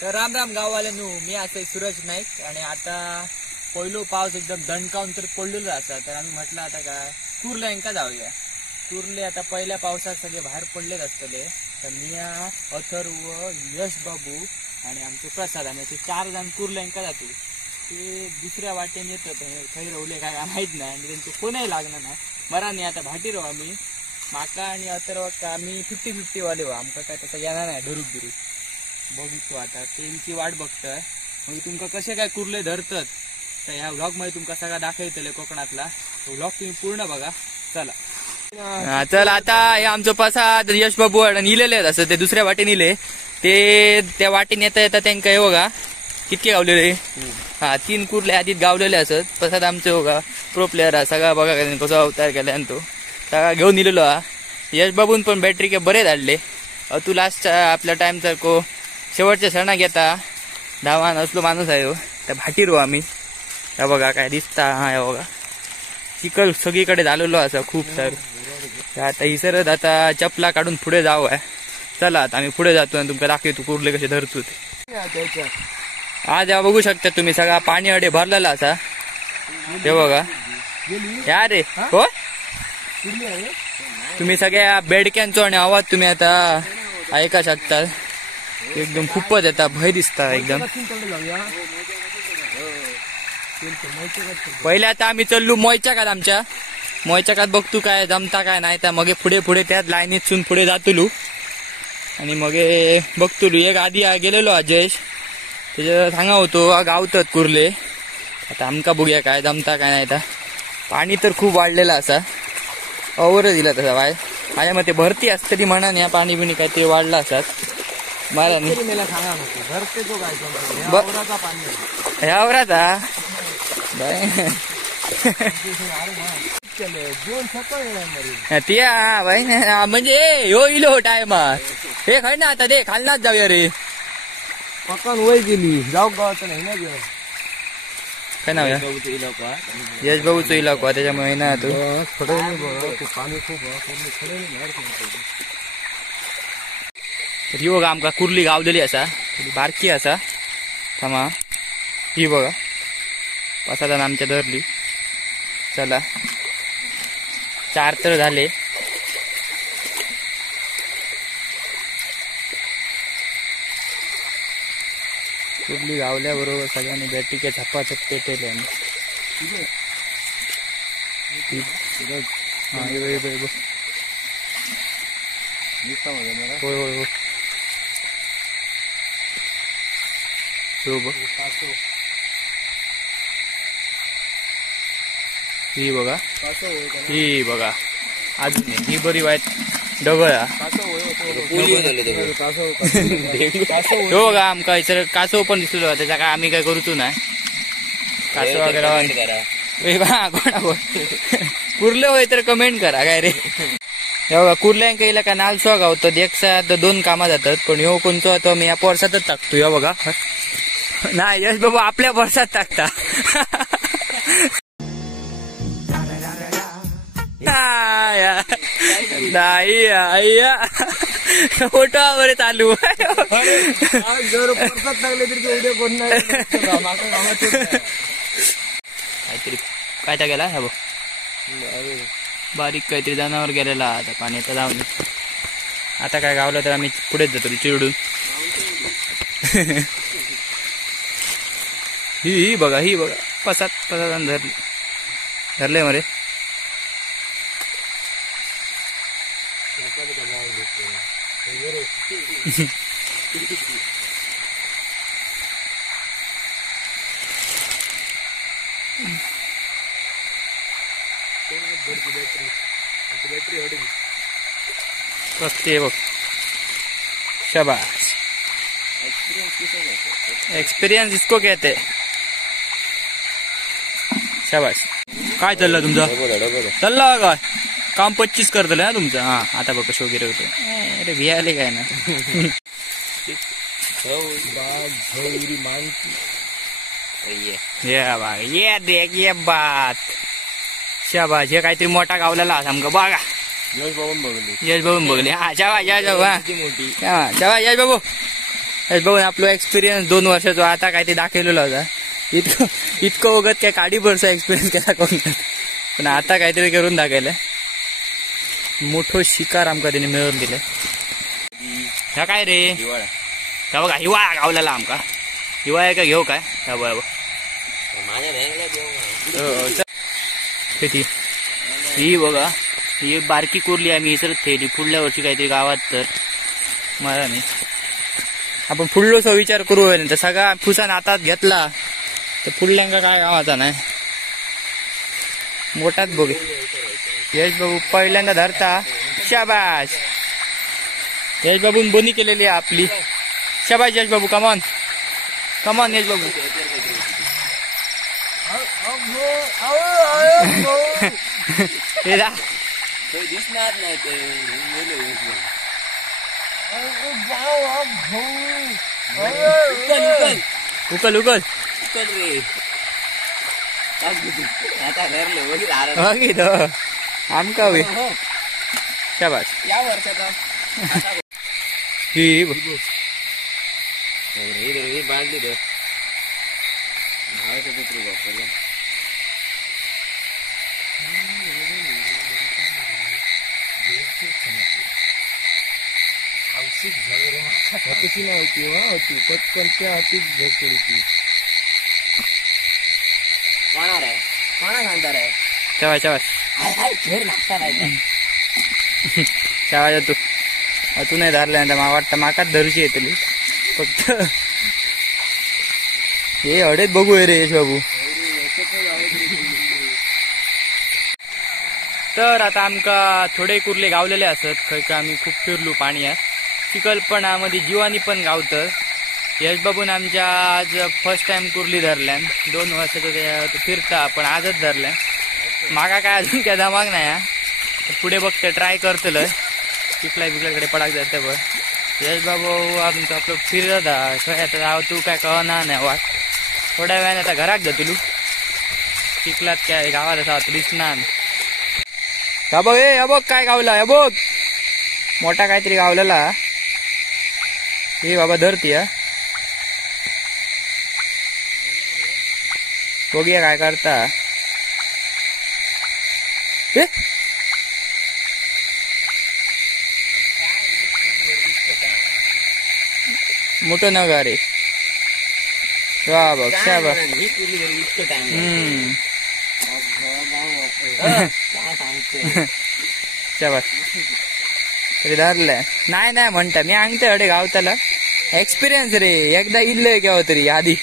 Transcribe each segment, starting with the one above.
तर राम राम गाववाल्यांनो, मी असे सूरज नाईक आणि आता पहिलो पाऊस एकदम दणकावून तर पडलेलो असा. तर आम्ही म्हटलं आता काय कुर्ले यांका जाऊया. कुर्ले आता पहिल्या पावसात सगळे बाहेर पडलेच असतले. तर मी अथर्व, यश बाबू आणि आमचे प्रसाद आम्ही असे 4 जण कुर्ले यांका जातो. ते दुसऱ्या वाटेने येतात, खैर रवले काय माहित नाही आणि त्यांचं कोणही लागणार नाही. बरा नाही आता भाटी राहू आम्ही. माका आणि अथर्व का आम्ही 50-50 वाले हो. आमका काय तसं येणार नाही धरूक बघितो. आता त्यांची वाट बघतोय. मग तुमका कसे काय कुर्ले धरतात तर ह्या व्लॉग मध्ये तुमका सगळा दाखवतले कोकणातला. व्लॉग तुम्ही पूर्ण बघा. चला चल. आता हे आमचं प्रसाद, यश बाबू इलेले आहेत. असं ते दुसऱ्या वाटेने इले ते त्या वाटेने येता येता त्यांना हे बघा कितके गावलेले. 3 कुर्ले आधीच गावलेले असत. प्रसाद आमचे बघा प्रो प्लेअर हा सगळा. बघा कसा अवतार केला आणि तो सगळा घेऊन इलेलो हा. यश बाबून पण बॅटरी के बरे धाडले. तू लास्ट आपल्या टाइम सारखो शेवटच्या सणा घेता धावान असलो माणूस आहे. त्या भाटी रो आम्ही. त्या बघा काय दिसता. हा हे बघा चिखल सगळीकडे झालेलो असं खूप सारं. आता इसरत आता चपला काढून पुढे जाऊ आहे. चला आता आम्ही पुढे जातो आणि तुमका दाखवतो कुर्ले कसे धरतो ते. आज या बघू शकता तुम्ही सगळा पाणी अडे भरलेला असा. ते बघा या रे हो. तुम्ही सगळ्या बेडक्यांचो आणि आवाज तुम्ही आता ऐका शकता. एकदम खूपच येता भय दिसता एकदम. पहिले आता आम्ही चललो मोयच्याकात. आमच्या मोयच्याकात बघतो काय जमता काय नाही. तर मग पुढे पुढे त्याच लाईनीतून पुढे जातलो आणि मग बघतो. एक आधी गेलेलो अजयश त्याच्या सांगा होतो गावतात कुर्ले. आता आमका बघूया काय जमता काय नाही. आता पाणी तर खूप वाढलेलं असा. अवरच दिला तसा बाय माझ्या मते भरती असते ती म्हणा. या पाणी बिणी काय ते वाढलं असतात. मला ह्यावराचा ते भाई म्हणजे हो इलो टाइम हे खड ना. आता ते खालनाच जाऊया रे. पकन वय गेली जाऊ गावात नाही ना घेऊन काय नाव यश भाऊच इलाका त्याच्यामुळे ना तू पाणी खूप. ही बघा आमका कुर्ली गावलेली असा. बारकी असा. थांबा ही बघा प्रसादान आमच्या धरली. चला 4 तर झाले. कुर्ली गावल्याबरोबर सगळ्यांनी बॅटीचे झपाझप पेटेले. होय ही बघा ही बघा अजून ही बरी वाईट डगळा. हो बघा आमका इतर कासव पण दिसलो. त्याचा काय आम्ही काय करूचो नाही. कासव वगैरे कुर्ले होय तर कमेंट करा काय रे. हे बघा कुर्ल्यांका इला का नालसो गावतो. एकसाथ 2 कामा जातात. पण ह्यो कोणतो तो मी या पर्सातच टाकतो. या बघा नाही यश बाबा आपल्या पर्सात टाकता. नाही फोटो वगैरे चालू जर पर्सात टाकले तरी उद्या कोण नाही. काहीतरी काय त्या गेला हा बघ बारीक काहीतरी जनावर गेलेला. आता पाणी आता जाऊन आता काय गावलं तर आम्ही पुढेच जातो चिरडून. ही बघा ही बघा पसात धरले मरे. बघते बघ शाबाश. एक्सपिरियन्स इसको कहते. शाबाश. काय चाललं तुमचं? चालला काय काम 25 करतलं ना तुमचं. हा आता बघ कशा वगैरे होतं. अरे भियाले काय ना. ये देख ये बात. शाबाश. हे काहीतरी मोठा गावलेला असा आमका बघा. यश बाबून बघले. हा शाबाश यश बाबू. हा शाबाश यश बाबू. हे बघून आपलो एक्सपिरियन्स 2 वर्षाचो आता काय ते दाखवलेला होता. इतकं वगत काय काडी भरचा एक्सपिरियन्स केला कोण, पण आता काहीतरी करून दाखवलं. मोठो शिकार आमका त्याने मिळवून दिले. ह्या काय रे, का बघा हिवाळा गावलेला आमका. हिवाळा का घेऊ काय, ही बघा ही बारकी कुर्ली आम्ही इसरत ठेवली. पुढल्या वर्षी काहीतरी गावात तर मला नाही. आपण पुढलोचा विचार करू तर सगळा फुसान हातात घेतला तर पुढल्यांका काय गावाचा नाही. मोठाच बघ. यश बाबू पहिल्यांदा धरता. शाबाश यश बाबून बोनी केलेली आहे आपली. शाबाश यश बाबू, कमॉन कमॉन यश बाबू. हे दिसणार नाही ते. उकल उकल रे आता बघित आमका होई. शाबाश. या वर्षाचा ही बांधली तर भावाचं पितृ वापरलं. हातीची नाही होती होती पटकनच्या हातीच भेटली ती. कोणार आहे कोणा सांगणार आहे. शाबाश शाबाश फेर लागता नाही. शाबाश. तू नाही धरल्यानंतर मला वाटतं माकाच धरूची येतली फक्त. हे अडेच बघू रे यश बाबू. तर आता आमका थोडे कुर्ले गावलेले असत. खंय का आम्ही खूप फिरलो पाण्यात. चिखलपणामध्ये जीवानी पण गावतं. यश बाबून आमच्या आज फर्स्ट टाइम कुर्ली धरल्यान. 2 वर्षाचं फिरता पण आजच धरल्यान. मागा काय अजून काय धमाक नाही. पुढे बघते ट्राय करतलं. चिखला बिकल्याकडे पडाक जाते बघ. यश बाबू आमचं आपलं फिरत आता तू काय कळना नाही वाट. थोड्या वेळाने आता घरात जा तुलू. चिखलात काय गावात असा दिसणार. का बघ हे बघ काय गावला. हे बघ मोठा काहीतरी गावलेला. हे बाबा धरती. बघूया काय करता. मोठं नगा रे. वा बघ शाबा. शाबास. तरी धरलंय नाही नाही म्हणता मी अंगते अडे गावताला. एक्सपिरियन्स रे. एकदा इल्लय केव्हा तरी आधी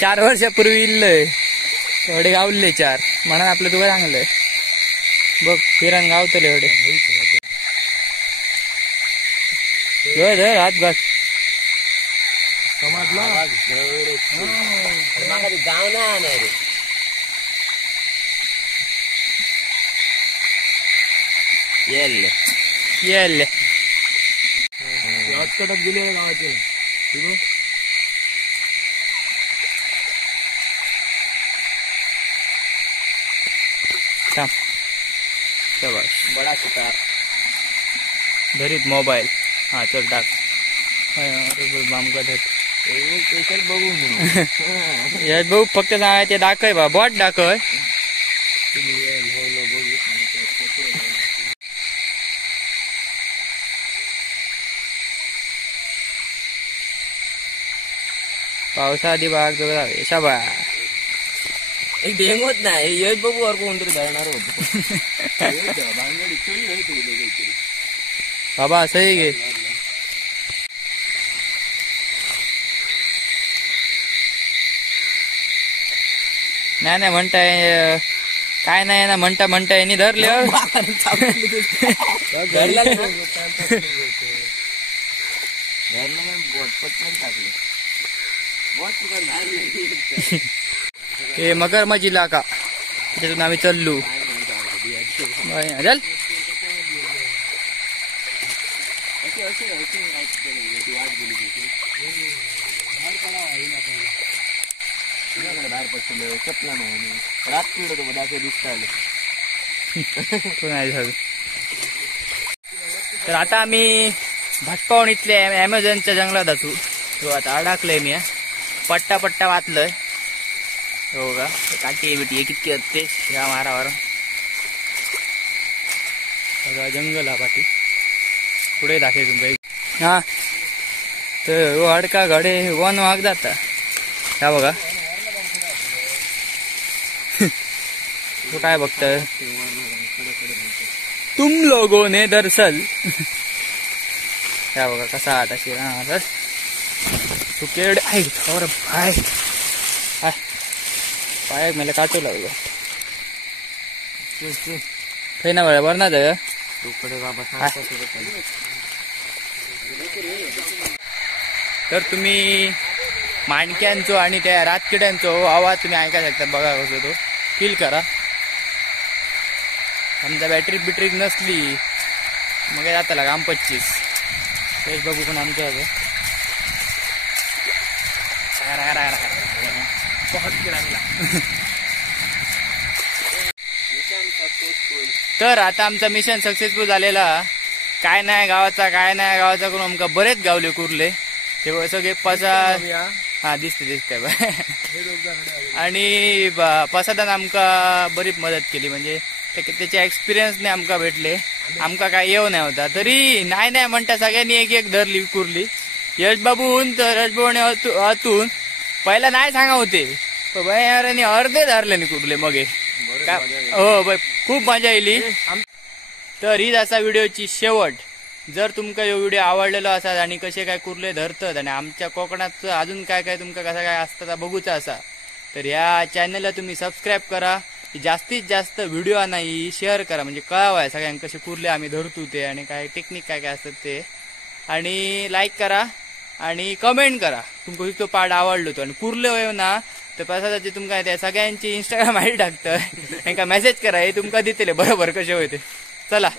4 वर्षापूर्वी इल्लय. एवढे गावले 4 म्हणून आपलं तुला चांगलंय बघ. फिरण गावतले एवढे. धर हात घास. समजला गाव नाही रे. येल येल हॉटकटात गेले गावाचे. बडा शिकार धरीत मोबाईल. हा चल टाक. बघू यश भाऊ फक्त सांगाय ते दाखय बा. बॉट दाखय. पावसा आधी बाग जवळ शाबा. एक डेंगोत नाही. यश बघू वर कोणतरी धरणार होत. बाबा असंही घे. नाही नाही म्हणताय काय नाही ना म्हणता म्हणता यांनी धरले. हे मगरमच्छ इलाका त्याच्यातून आम्ही चाललो. चल बाहेर पडलं चपला नाही. रात पिढ तो બધા दिसता. तर आता आम्ही भटपावणीतल्या अमेझॉनच्या जंगलात असू. तो आता अडकलंय मी पट्टा पट्टा वाचलंय हो का काठी बिटी कितकी असते ह्या मारावर जंगल हा पाठी पुढे दाखवे तुमचा हा तर अडका घडे वन वाग जाता ह्या बघा तो काय बघतोय तुम लोगों ने दरअसल ह्या बघा कसा आता शिरा तू केड और भाई पाय मला काटू लागलो ना बरं बरं ना जाय तर तुम्ही माणक्यांचो आणि त्या रातकिड्यांचो आवाज तुम्ही ऐका शकता बघा कसं तो फील करा समजा बॅटरी बिटरीक नसली मग जाताला काम 25 तेच बघू पण आमच्या तर आता आमचा मिशन सक्सेसफुल झालेला काय नाही गावाचा करून आमका बरेच गावले कुर्ले ते सगळे हा दिसते आणि पसादान आमका बरीच मदत केली म्हणजे त्याच्या एक्सपिरियन्सने आमका भेटले आमका काय येऊ नाही होता तरी नाही म्हणता सगळ्यांनी एक एक धरली कुर्ली यशबाबून तर यशबाबूने आतून पहिला नाही सांगा होते अर्धे धरले नाही कुर्ले मग हो बाई खूप मजा येईल तर हीच असा व्हिडिओची शेवट जर तुमका यो व्हिडिओ आवडलेलो असाल आणि कसे काय कुर्ले धरतात आणि आमच्या कोकणात अजून काय काय तुमका कसा काय असता बघूचा असा तर या चॅनलला तुम्ही सबस्क्राईब करा जास्तीत जास्त व्हिडिओ नाही शेअर करा म्हणजे कळावं सगळ्यांना कसे कुर्ले आम्ही धरतो ते आणि काय टेक्निक काय काय असतात ते आणि लाईक करा आणि कमेंट करा तुमका तो पार्ट आवडलो तो आणि कुर्ले होय ना तर प्रसादाचे तुमका त्या सगळ्यांची इंस्टाग्राम आयडी टाकतं मेसेज करा हे तुमका दितले बरोबर कसे होते चला